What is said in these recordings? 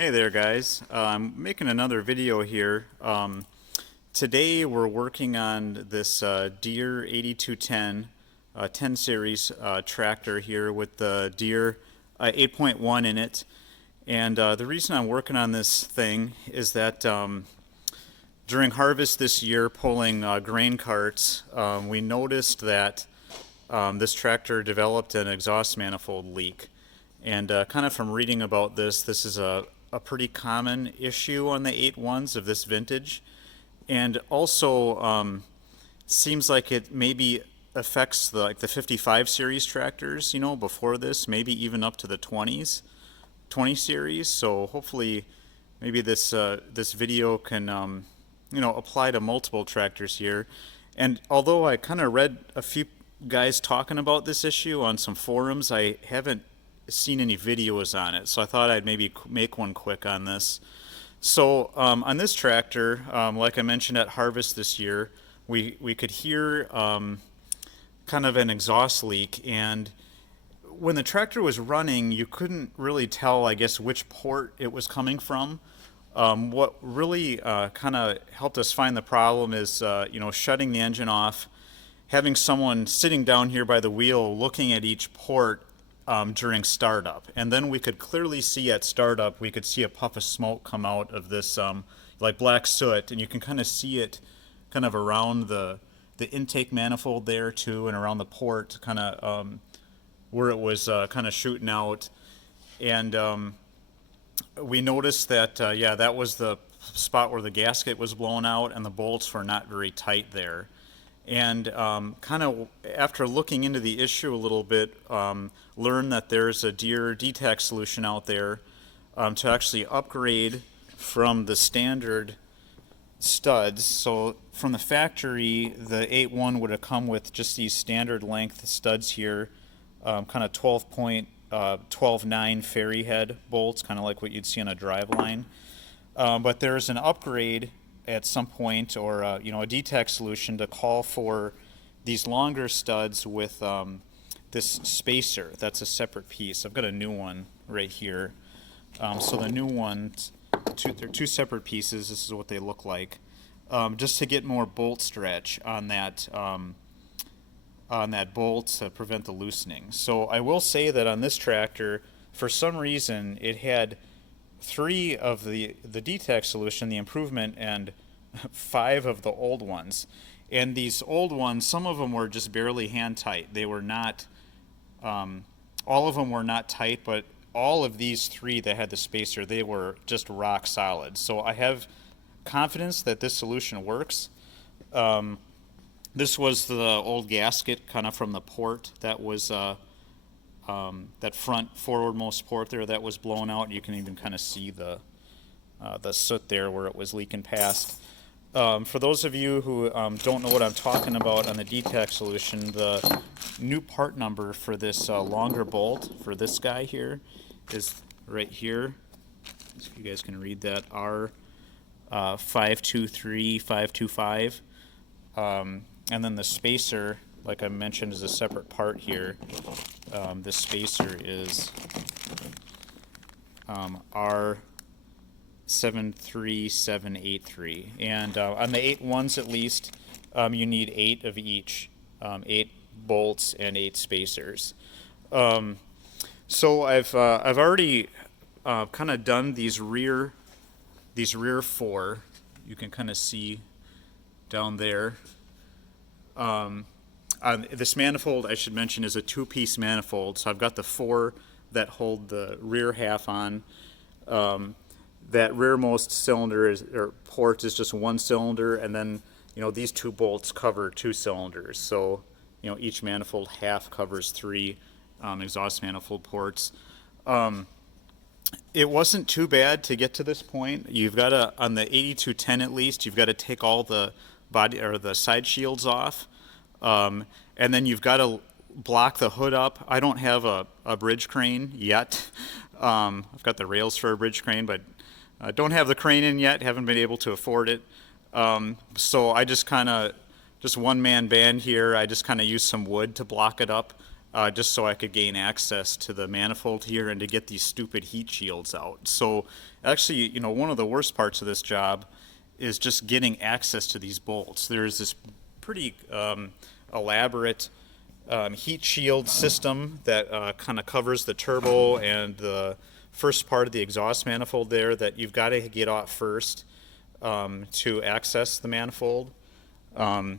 Hey there guys, I'm making another video here. Today we're working on this Deere 8210 10 series tractor here with the Deere 8.1 in it. And the reason I'm working on this thing is that during harvest this year, pulling grain carts, we noticed that this tractor developed an exhaust manifold leak. And kind of from reading about this is a pretty common issue on the 8.1s of this vintage. And also seems like it maybe affects the 55 series tractors, you know, before this, maybe even up to the 20 series. So hopefully maybe this video can apply to multiple tractors here. And although I kind of read a few guys talking about this issue on some forums, I haven't seen any videos on it, so I thought I'd maybe make one quick on this. So on this tractor, like I mentioned at harvest this year, we could hear kind of an exhaust leak, and when the tractor was running, you couldn't really tell, I guess, which port it was coming from. What really kind of helped us find the problem is shutting the engine off, having someone sitting down here by the wheel looking at each port during startup. And then we could clearly see at startup, we could see a puff of smoke come out of this like black soot, and you can kind of see it kind of around the intake manifold there too, and around the port kind of where it was kind of shooting out. And we noticed that yeah, that was the spot where the gasket was blown out and the bolts were not very tight there. And kind of after looking into the issue a little bit, learned that there's a Deere DTAC solution out there to actually upgrade from the standard studs. So from the factory, the 8.1 would have come with just these standard length studs here, kind of 12.9 ferry head bolts, kind of like what you'd see on a driveline. But there's an upgrade at some point, or a DTAC solution to call for these longer studs with this spacer. That's a separate piece. I've got a new one right here. So the new one, they're two separate pieces. This is what they look like, just to get more bolt stretch on that bolt to prevent the loosening. So I will say that on this tractor, for some reason, it had 3 of the DTAC solution, the improvement, and 5 of the old ones. And these old ones, some of them were just barely hand tight. They were not, all of them were not tight, but all of these 3 that had the spacer, they were just rock solid. So I have confidence that this solution works. This was the old gasket kind of from the port that was that front forwardmost port there that was blown out. You can even kind of see the soot there where it was leaking past. For those of you who don't know what I'm talking about on the DTAC solution, the new part number for this longer bolt for this guy here is right here. So you guys can read that, R523525. And then the spacer, like I mentioned, is a separate part here. This spacer is R73783. And on the 8.1s at least, you need 8 of each, 8 bolts and 8 spacers. So I've already kind of done these rear 4. You can kind of see down there. This manifold, I should mention, is a 2-piece manifold. So I've got the 4 that hold the rear half on. That rearmost cylinder or port is just 1 cylinder, and then these 2 bolts cover 2 cylinders. So each manifold half covers 3 exhaust manifold ports. It wasn't too bad to get to this point. You've got to, on the 8210 at least, you've got to take all the body or the side shields off, and then you've got to block the hood up. I don't have a bridge crane yet. I've got the rails for a bridge crane, but I don't have the crane in yet. Haven't been able to afford it. So I just one-man band here. I just kind of use some wood to block it up just so I could gain access to the manifold here and to get these stupid heat shields out. So actually, you know, one of the worst parts of this job is just getting access to these bolts. There's this pretty elaborate heat shield system that kind of covers the turbo and the first part of the exhaust manifold there that you've got to get off first to access the manifold. I'd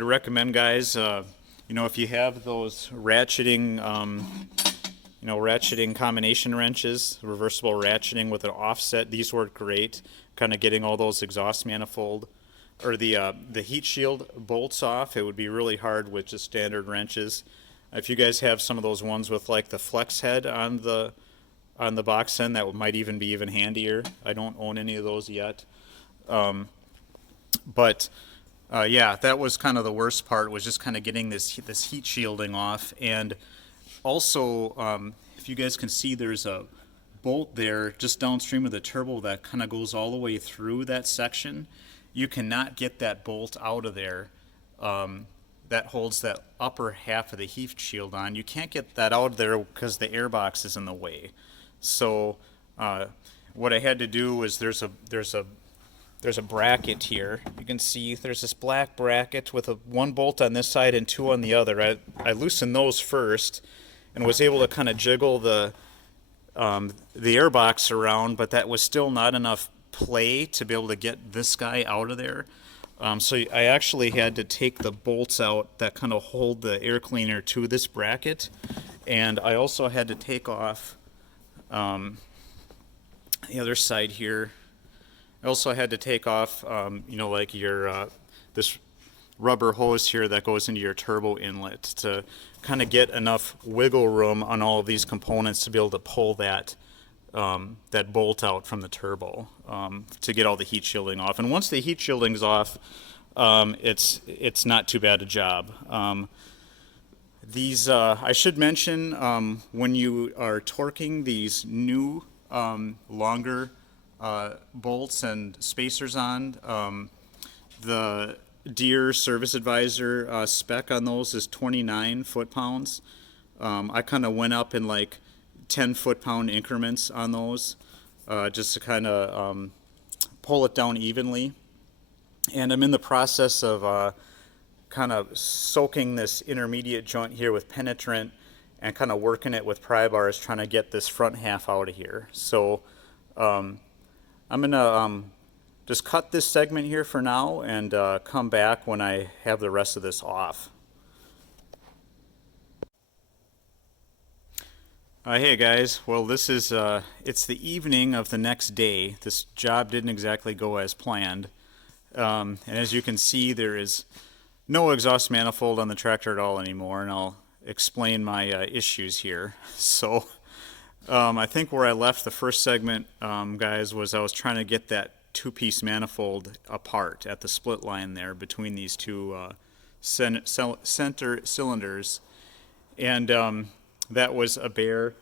recommend, guys, you know, if you have those ratcheting, you know, ratcheting combination wrenches, reversible ratcheting with an offset, these work great. Kind of getting all those exhaust manifold or the heat shield bolts off. It would be really hard with just standard wrenches. If you guys have some of those ones with like the flex head on the box end, that might even be even handier. I don't own any of those yet. But yeah, that was kind of the worst part, was just kind of getting this heat shielding off. And also, if you guys can see, there's a bolt there just downstream of the turbo that kind of goes all the way through that section. You cannot get that bolt out of there that holds that upper half of the heat shield on. You can't get that out of there because the air box is in the way. So what I had to do was there's a bracket here. You can see there's this black bracket with one bolt on this side and two on the other. I loosened those first and was able to kind of jiggle the air box around, but that was still not enough play to be able to get this guy out of there. So I actually had to take the bolts out that kind of hold the air cleaner to this bracket, and I also had to take off the other side here. I also had to take off, you know, like your this rubber hose here that goes into your turbo inlet to kind of get enough wiggle room on all of these components to be able to pull that that bolt out from the turbo to get all the heat shielding off. And once the heat shielding's off, it's not too bad a job. These I should mention, when you are torquing these new longer bolts and spacers on, the Deere Service Advisor spec on those is 29 foot-pounds. I kind of went up in like 10 foot-pound increments on those just to kind of pull it down evenly. And I'm in the process of kind of soaking this intermediate joint here with penetrant and kind of working it with pry bars, trying to get this front half out of here. So I'm going to just cut this segment here for now and come back when I have the rest of this off. Hey guys, well this is, it's the evening of the next day. This job didn't exactly go as planned. And as you can see, there is no exhaust manifold on the tractor at all anymore, and I'll explain my issues here. So I think where I left the first segment, guys, was I was trying to get that two-piece manifold apart at the split line there between these two center cylinders, and that was a bear.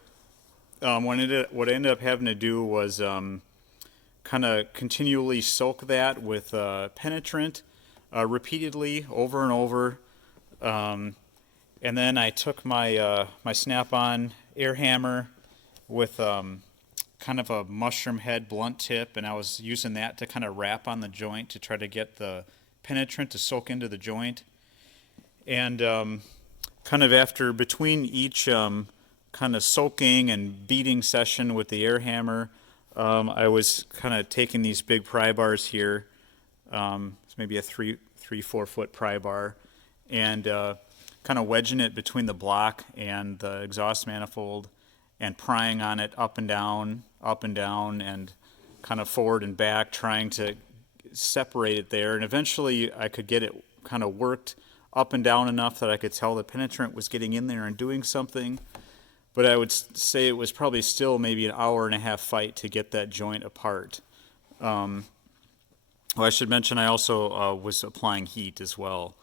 What I ended up having to do was kind of continually soak that with penetrant repeatedly over and over, and then I took my my snap-on air hammer with kind of a mushroom head blunt tip, and I was using that to kind of wrap on the joint to try to get the penetrant to soak into the joint. And kind of after between each kind of soaking and beating session with the air hammer, I was kind of taking these big pry bars here. It's maybe a 4 foot pry bar, and kind of wedging it between the block and the exhaust manifold and prying on it up and down, and kind of forward and back, trying to separate it there. And eventually I could get it kind of worked up and down enough that I could tell the penetrant was getting in there and doing something. But I would say it was probably still maybe an hour and a half fight to get that joint apart. Well, I should mention I also was applying heat as well.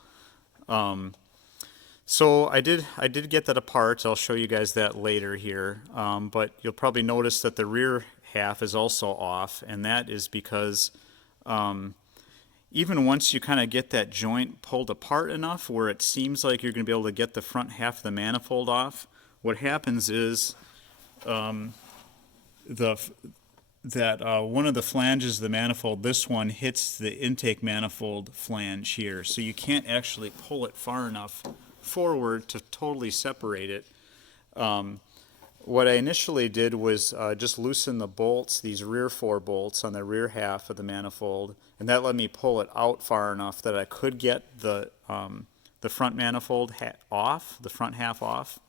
So I did get that apart. I'll show you guys that later here. But you'll probably notice that the rear half is also off, and that is because even once you kind of get that joint pulled apart enough where it seems like you're going to be able to get the front half of the manifold off, what happens is the that one of the flanges of the manifold, this one hits the intake manifold flange here, so you can't actually pull it far enough forward to totally separate it. What I initially did was just loosen the bolts, these rear 4 bolts on the rear half of the manifold, and that let me pull it out far enough that I could get the front manifold off, the front half off.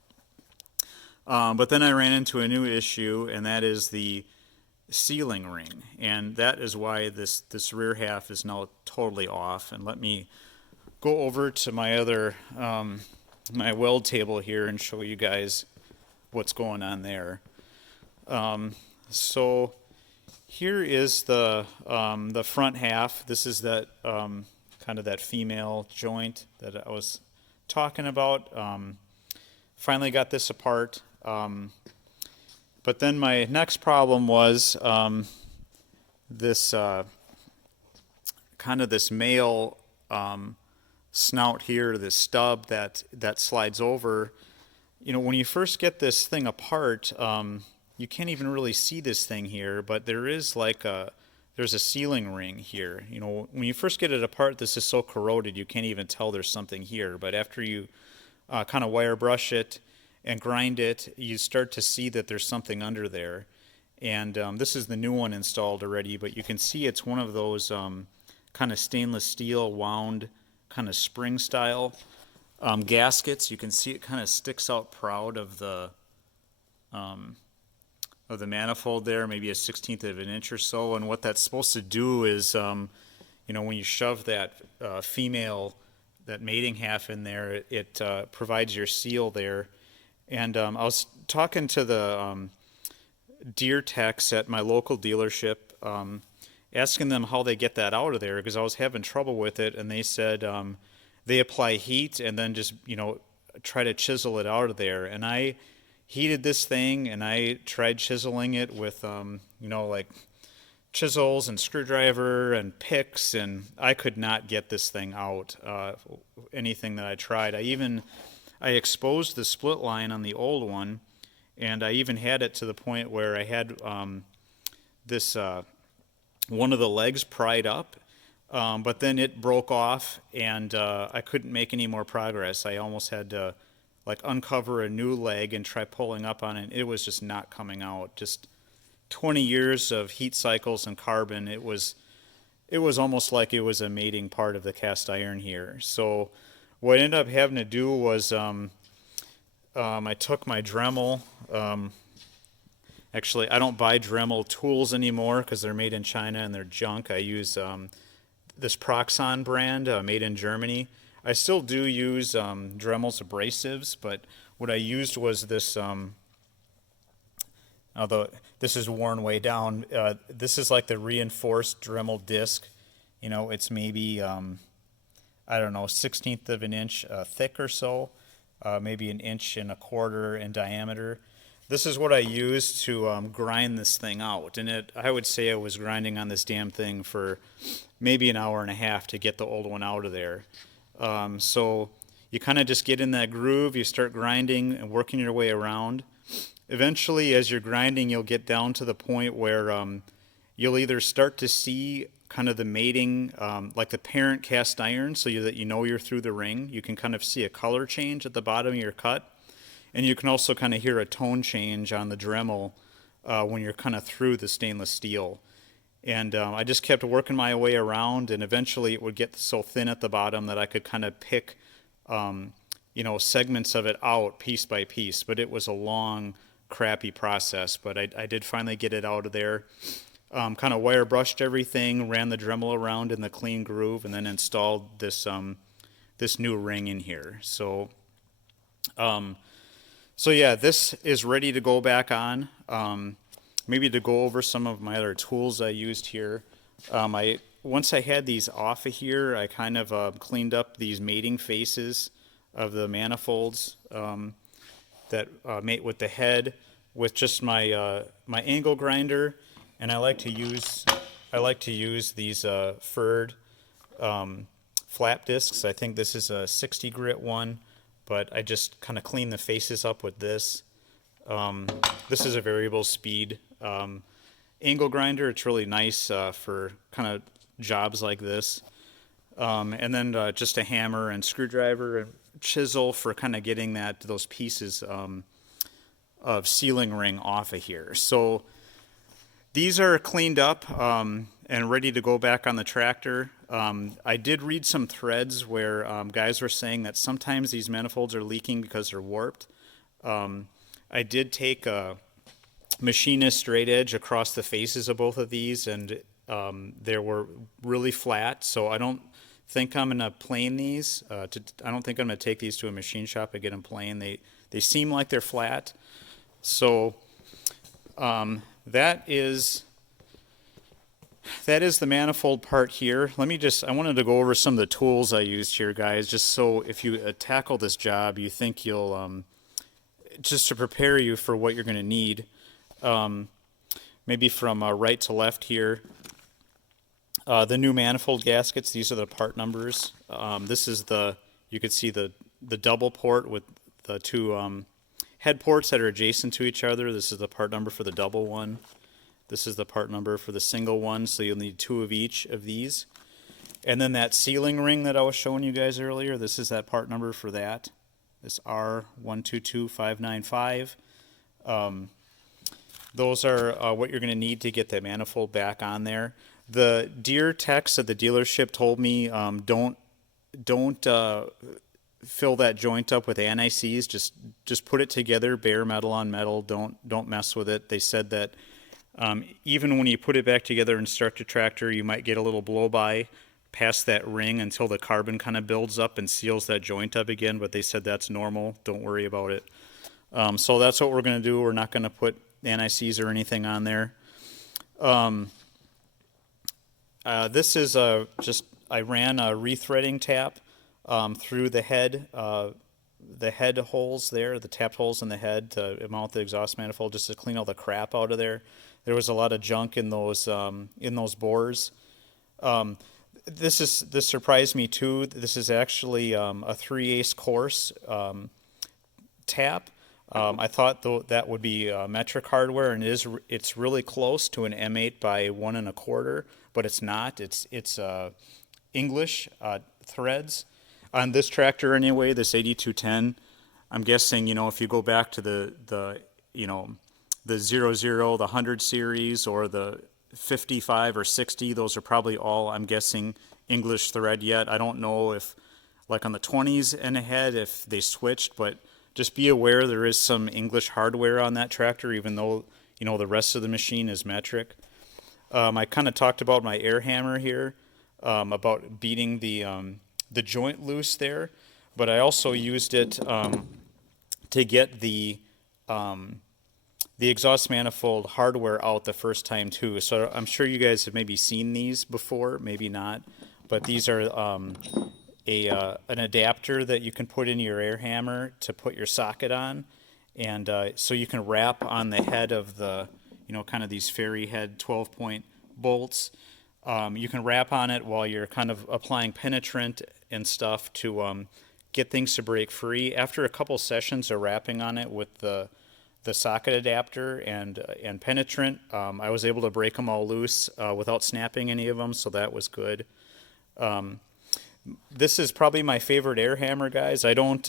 But then I ran into a new issue, and that is the sealing ring, and that is why this rear half is now totally off. And let me go over to my other my weld table here and show you guys what's going on there. So here is the front half. This is that kind of that female joint that I was talking about. Finally got this apart. But then my next problem was this kind of this male snout here, this stub that slides over. You know, when you first get this thing apart, you can't even really see this thing here, but there is there's a sealing ring here. You know, when you first get it apart, this is so corroded you can't even tell there's something here. But after you kind of wire brush it and grind it, you start to see that there's something under there. And this is the new one installed already, but you can see it's one of those kind of stainless steel wound kind of spring style gaskets. You can see it kind of sticks out proud of the manifold there, maybe a 1/16 of an inch or so. And what that's supposed to do is, you know, when you shove that that mating half in there, it provides your seal there. And I was talking to the Deere techs at my local dealership, asking them how they get that out of there, because I was having trouble with it, and they said they apply heat and then just, you know, try to chisel it out of there. And I heated this thing, and I tried chiseling it with, you know, like chisels and screwdriver and picks, and I could not get this thing out, anything that I tried. I exposed the split line on the old one, and I even had it to the point where I had this one of the legs pried up, but then it broke off, and I couldn't make any more progress. I almost had to like uncover a new leg and try pulling up on it. It was just not coming out. Just 20 years of heat cycles and carbon. It was almost like it was a mating part of the cast iron here. So what I ended up having to do was I took my Dremel. Actually, I don't buy Dremel tools anymore because they're made in China and they're junk. I use this Proxon brand made in Germany. I still do use Dremel's abrasives, but what I used was this, although this is worn way down, this is like the reinforced Dremel disc. You know, it's maybe I don't know, 1/16 of an inch thick or so, maybe 1.25 inches in diameter. This is what I used to grind this thing out, and I would say I was grinding on this damn thing for maybe an hour and a half to get the old one out of there. So you kind of just get in that groove, you start grinding and working your way around. Eventually, as you're grinding, you'll get down to the point where you'll either start to see kind of the mating, like the parent cast iron, so that you know you're through the ring. You can kind of see a color change at the bottom of your cut, and you can also kind of hear a tone change on the Dremel when you're kind of through the stainless steel. And I just kept working my way around, and eventually it would get so thin at the bottom that I could kind of pick, you know, segments of it out piece by piece. But it was a long, crappy process. But I did finally get it out of there. Kind of wire brushed everything, ran the Dremel around in the clean groove, and then installed this this new ring in here. So yeah, this is ready to go back on. Maybe to go over some of my other tools I used here. Once I had these off of here, I kind of cleaned up these mating faces of the manifolds that mate with the head with just my my angle grinder, and I like to use these furred flap discs. I think this is a 60 grit one, but I just kind of clean the faces up with this. This is a variable speed angle grinder. It's really nice for kind of jobs like this. And then just a hammer and screwdriver and chisel for kind of getting those pieces of sealing ring off of here. So these are cleaned up and ready to go back on the tractor. I did read some threads where guys were saying that sometimes these manifolds are leaking because they're warped. I did take a machinist straight edge across the faces of both of these, and they were really flat, so I don't think I'm going to plane these. I don't think I'm going to take these to a machine shop and get them planed. They seem like they're flat. So that is the manifold part here. I wanted to go over some of the tools I used here, guys, just so if you tackle this job, you think you'll, just to prepare you for what you're going to need. Maybe from right to left here. The new manifold gaskets, these are the part numbers. This is you could see the double port with the two head ports that are adjacent to each other. This is the part number for the double one. This is the part number for the single one, so you'll need two of each of these. And then that sealing ring that I was showing you guys earlier, this is that part number for that. This R122595. Those are what you're going to need to get that manifold back on there. The Deere techs at the dealership told me don't fill that joint up with anti-seize. Just put it together, bare metal on metal. Don't mess with it. They said that even when you put it back together and start the tractor, you might get a little blow by past that ring until the carbon kind of builds up and seals that joint up again. But they said that's normal. Don't worry about it. So that's what we're going to do. We're not going to put anti-seize or anything on there. This is I ran a rethreading tap through the head holes there, the tapped holes in the head to mount the exhaust manifold, just to clean all the crap out of there. There was a lot of junk in those bores. This surprised me too. This is actually a 3/8 course tap. I thought that would be metric hardware, and it's really close to an M8 by 1 1/4, but it's not. It's English threads on this tractor anyway. This 8210. I'm guessing if you go back to the 00, the 100 series, or the 55 or 60, those are probably all, I'm guessing, English thread yet. I don't know if, like on the 20s and ahead, if they switched, but just be aware there is some English hardware on that tractor, even though the rest of the machine is metric. I kind of talked about my air hammer here, about beating the joint loose there, but I also used it to get the exhaust manifold hardware out the first time too. So I'm sure you guys have maybe seen these before, maybe not, but these are an adapter that you can put in your air hammer to put your socket on, and so you can wrap on the head of the kind of these ferry head 12-point bolts. You can wrap on it while you're kind of applying penetrant and stuff to get things to break free. After a couple sessions of wrapping on it with the socket adapter and penetrant, I was able to break them all loose without snapping any of them, so that was good. This is probably my favorite air hammer, guys. I don't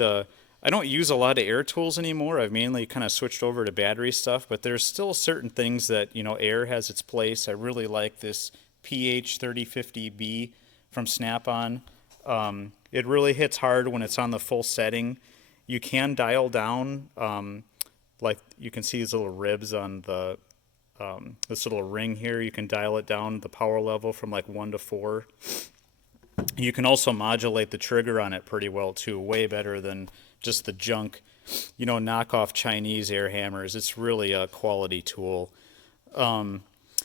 use a lot of air tools anymore. I've mainly kind of switched over to battery stuff, but there's still certain things that air has its place. I really like this PH3050B from Snap-on. It really hits hard when it's on the full setting. You can dial down, like you can see these little ribs on the this little ring here. You can dial it down the power level from like 1 to 4. You can also modulate the trigger on it pretty well too, way better than just the junk, knockoff Chinese air hammers. It's really a quality tool.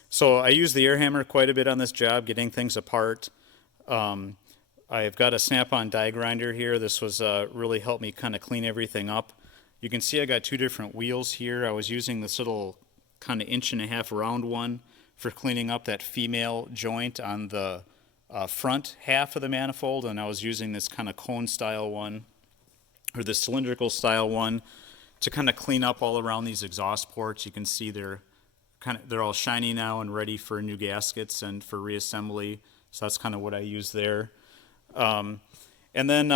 So I use the air hammer quite a bit on this job, getting things apart. I've got a Snap-on die grinder here. This was really helped me kind of clean everything up. You can see I got 2 different wheels here. I was using this little kind of 1.5-inch round one for cleaning up that female joint on the front half of the manifold, and I was using this kind of cone style one, or the cylindrical style one, to kind of clean up all around these exhaust ports. You can see they're all shiny now and ready for new gaskets and for reassembly. So that's kind of what I use there. And then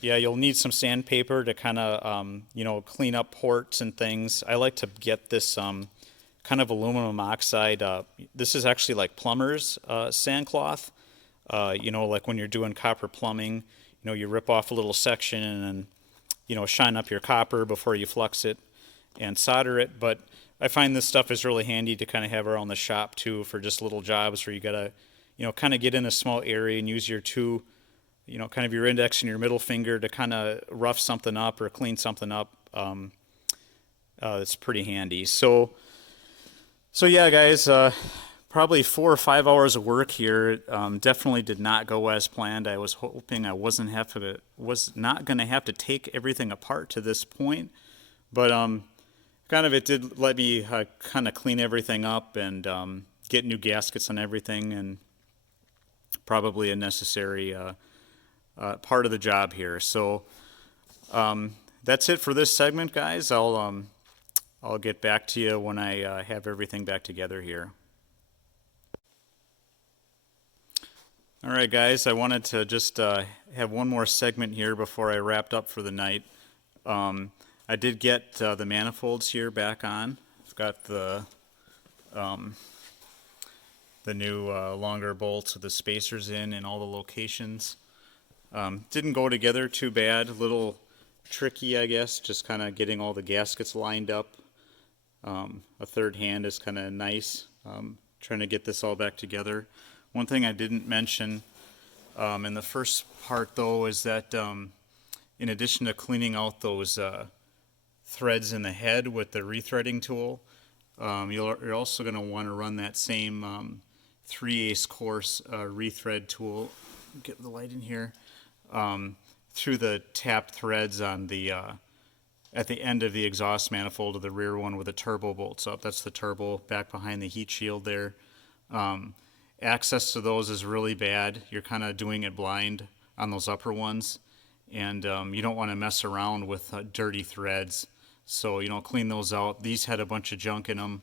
you'll need some sandpaper to kind of, clean up ports and things. I like to get this kind of aluminum oxide. This is actually like plumber's sandcloth. Like when you're doing copper plumbing, you rip off a little section and then, shine up your copper before you flux it and solder it. But I find this stuff is really handy to kind of have around the shop too for just little jobs where you gotta, kind of get in a small area and use your two, kind of your index and your middle finger to kind of rough something up or clean something up. It's pretty handy. So yeah, guys, probably 4 or 5 hours of work here. Definitely did not go as planned. I was hoping I was not going to have to take everything apart to this point, but it did let me kind of clean everything up and get new gaskets on everything, and probably a necessary part of the job here. So that's it for this segment, guys. I'll get back to you when I have everything back together here. All right, guys, I wanted to just have one more segment here before I wrapped up for the night. I did get the manifolds here back on. I've got the new longer bolts with the spacers in all the locations. Didn't go together too bad. A little tricky, I guess, just kind of getting all the gaskets lined up. A third hand is kind of nice. Trying to get this all back together. One thing I didn't mention in the first part, though, is that in addition to cleaning out those threads in the head with the rethreading tool, you're also going to want to run that same 3/8 course rethread tool, get the light in here, through the tapped threads on the at the end of the exhaust manifold of the rear one where the turbo bolts up. That's the turbo back behind the heat shield there. Access to those is really bad. You're kind of doing it blind on those upper ones, and you don't want to mess around with dirty threads. So, clean those out. These had a bunch of junk in them.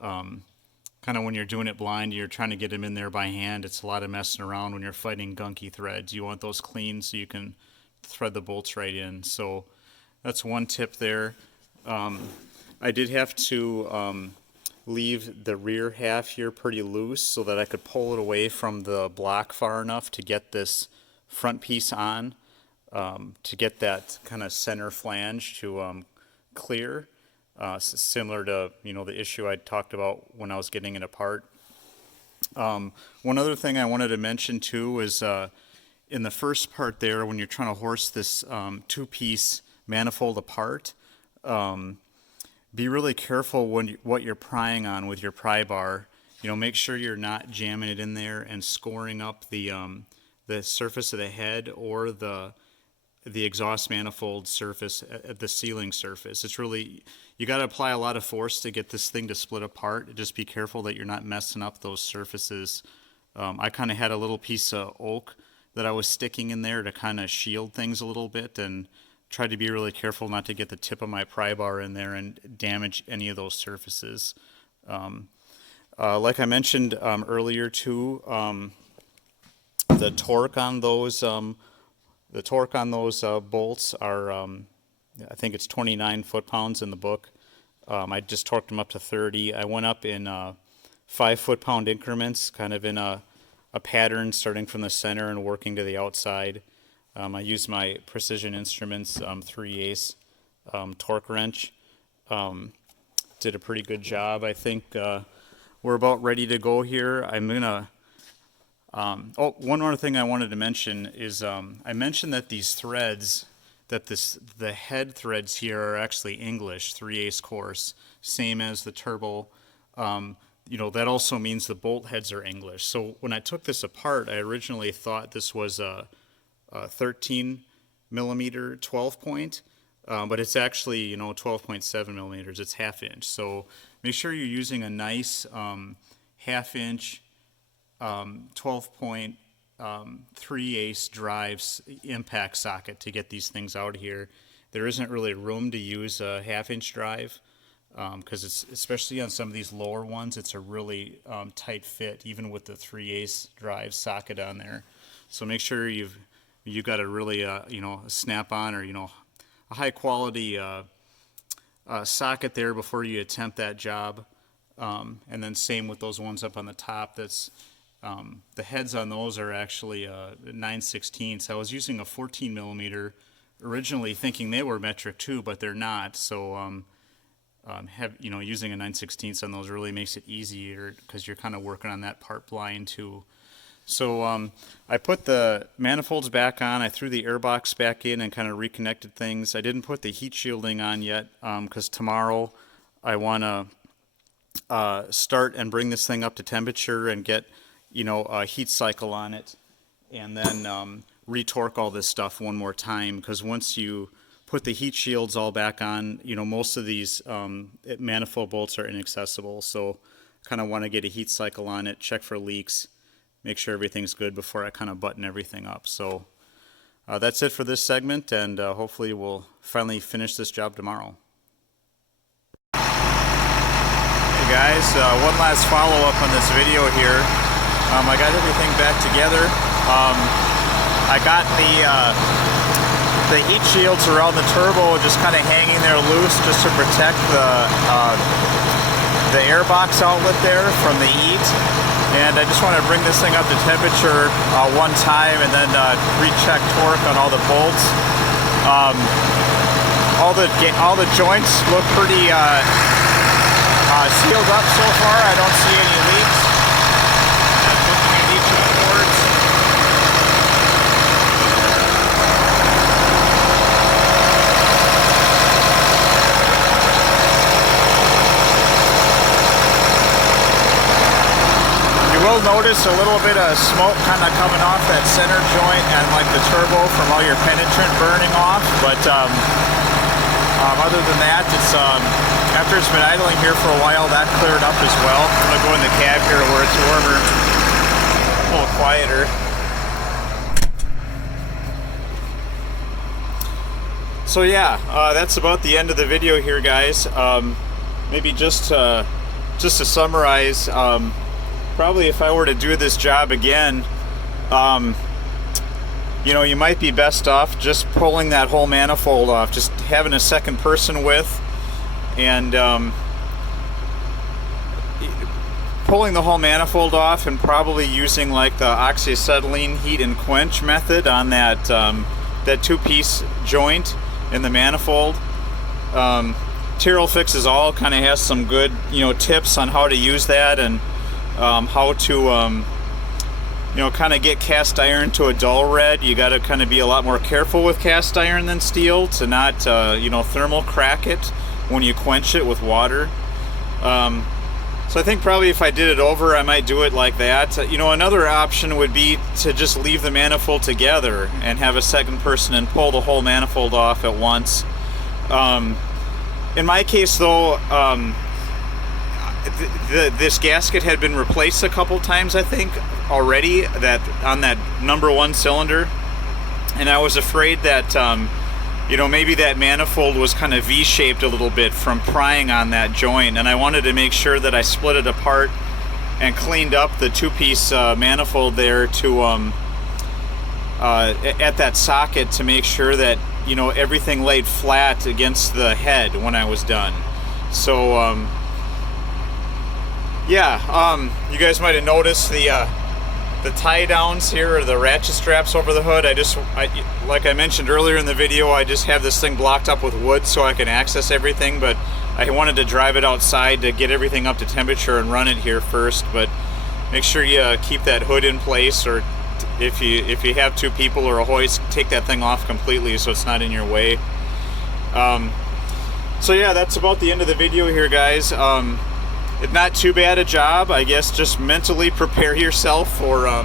Kind of when you're doing it blind, you're trying to get them in there by hand. It's a lot of messing around when you're fighting gunky threads. You want those clean so you can thread the bolts right in. So that's one tip there. I did have to leave the rear half here pretty loose so that I could pull it away from the block far enough to get this front piece on, to get that kind of center flange to clear, similar to the issue I talked about when I was getting it apart. One other thing I wanted to mention too is in the first part there, when you're trying to horse this two-piece manifold apart, be really careful what you're prying on with your pry bar. Make sure you're not jamming it in there and scoring up the surface of the head or the exhaust manifold surface at the sealing surface. It's really, you got to apply a lot of force to get this thing to split apart. Just be careful that you're not messing up those surfaces. I kind of had a little piece of oak that I was sticking in there to kind of shield things a little bit, and tried to be really careful not to get the tip of my pry bar in there and damage any of those surfaces. Like I mentioned earlier too, the torque on those bolts are, I think it's 29 foot-pounds in the book. I just torqued them up to 30. I went up in 5 foot-pound increments, kind of in a pattern starting from the center and working to the outside. I used my Precision Instruments 3/8 torque wrench. Did a pretty good job. I think we're about ready to go here. I'm gonna. One more thing I wanted to mention is I mentioned that these threads, the head threads here are actually English 3/8 course, same as the turbo. That also means the bolt heads are English. So when I took this apart, I originally thought this was a 13 millimeter 12 point, but it's actually 12.7 millimeters. It's half inch. So make sure you're using a nice half inch 12.3/8 drives impact socket to get these things out here. There isn't really room to use a 1/2-inch drive because it's, especially on some of these lower ones, it's a really tight fit even with the 3/8 drive socket on there. So make sure you've got a really you know, a snap-on or, you know, a high quality socket there before you attempt that job. And then same with those ones up on the top. That's the heads on those are actually 9/16. I was using a 14 millimeter originally, thinking they were metric too, but they're not. So you know, using a 9/16 on those really makes it easier because you're kind of working on that part blind too. So I put the manifolds back on, I threw the air box back in and kind of reconnected things. I didn't put the heat shielding on yet because tomorrow I want to start and bring this thing up to temperature and get, you know, a heat cycle on it, and then retorque all this stuff one more time, because once you put the heat shields all back on, you know, most of these manifold bolts are inaccessible. So kind of want to get a heat cycle on it, check for leaks, make sure everything's good before I kind of button everything up. So that's it for this segment, and hopefully we'll finally finish this job tomorrow. Hey guys, one last follow-up on this video here. I got everything back together. I got the heat shields around the turbo just kind of hanging there loose just to protect the air box outlet there from the heat. And I just want to bring this thing up to temperature one time and then recheck torque on all the bolts. All the joints look pretty sealed up so far. I don't see any leaks. I'm looking at each of the boards. You will notice a little bit of smoke kind of coming off that center joint and like the turbo from all your penetrant burning off, but other than that, it's after it's been idling here for a while, that cleared up as well. I'm gonna go in the cab here where it's warmer, a little quieter. So yeah, that's about the end of the video here, guys. Maybe just to summarize, probably if I were to do this job again, you know, you might be best off just pulling that whole manifold off, just having a second person with, and pulling the whole manifold off, and probably using like the oxyacetylene heat and quench method on that that two-piece joint in the manifold. Tyrrell Fixes All kind of has some good, you know, tips on how to use that, and how to you know, kind of get cast iron to a dull red. You got to kind of be a lot more careful with cast iron than steel to not you know, thermal crack it when you quench it with water. So I think probably if I did it over, I might do it like that. You know, another option would be to just leave the manifold together and have a second person and pull the whole manifold off at once. In my case though, this gasket had been replaced a couple times, I think, already, that on that number 1 cylinder, and I was afraid that you know, maybe that manifold was kind of V-shaped a little bit from prying on that joint, and I wanted to make sure that I split it apart and cleaned up the two-piece manifold there to at that socket to make sure that, you know, everything laid flat against the head when I was done. So yeah, you guys might have noticed the tie downs here, or the ratchet straps over the hood. Like I mentioned earlier in the video, I just have this thing blocked up with wood so I can access everything, but I wanted to drive it outside to get everything up to temperature and run it here first. But make sure you keep that hood in place, or if you have 2 people or a hoist, take that thing off completely so it's not in your way. So yeah, that's about the end of the video here, guys. It's not too bad a job. I guess just mentally prepare yourself for a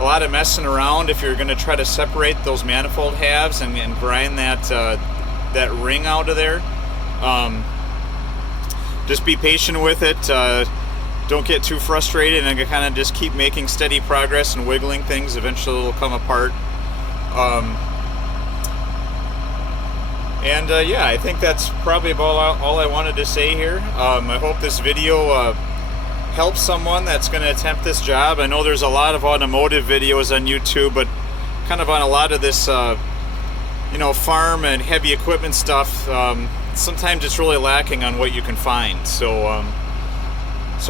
lot of messing around if you're going to try to separate those manifold halves and grind that ring out of there. Just be patient with it. don't get too frustrated and kind of just keep making steady progress and wiggling things. Eventually it'll come apart. Yeah, I think that's probably about all I wanted to say here. I hope this video helps someone that's going to attempt this job. I know there's a lot of automotive videos on YouTube, but kind of on a lot of this farm and heavy equipment stuff, sometimes it's really lacking on what you can find. So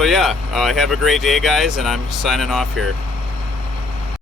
yeah, have a great day, guys, and I'm signing off here.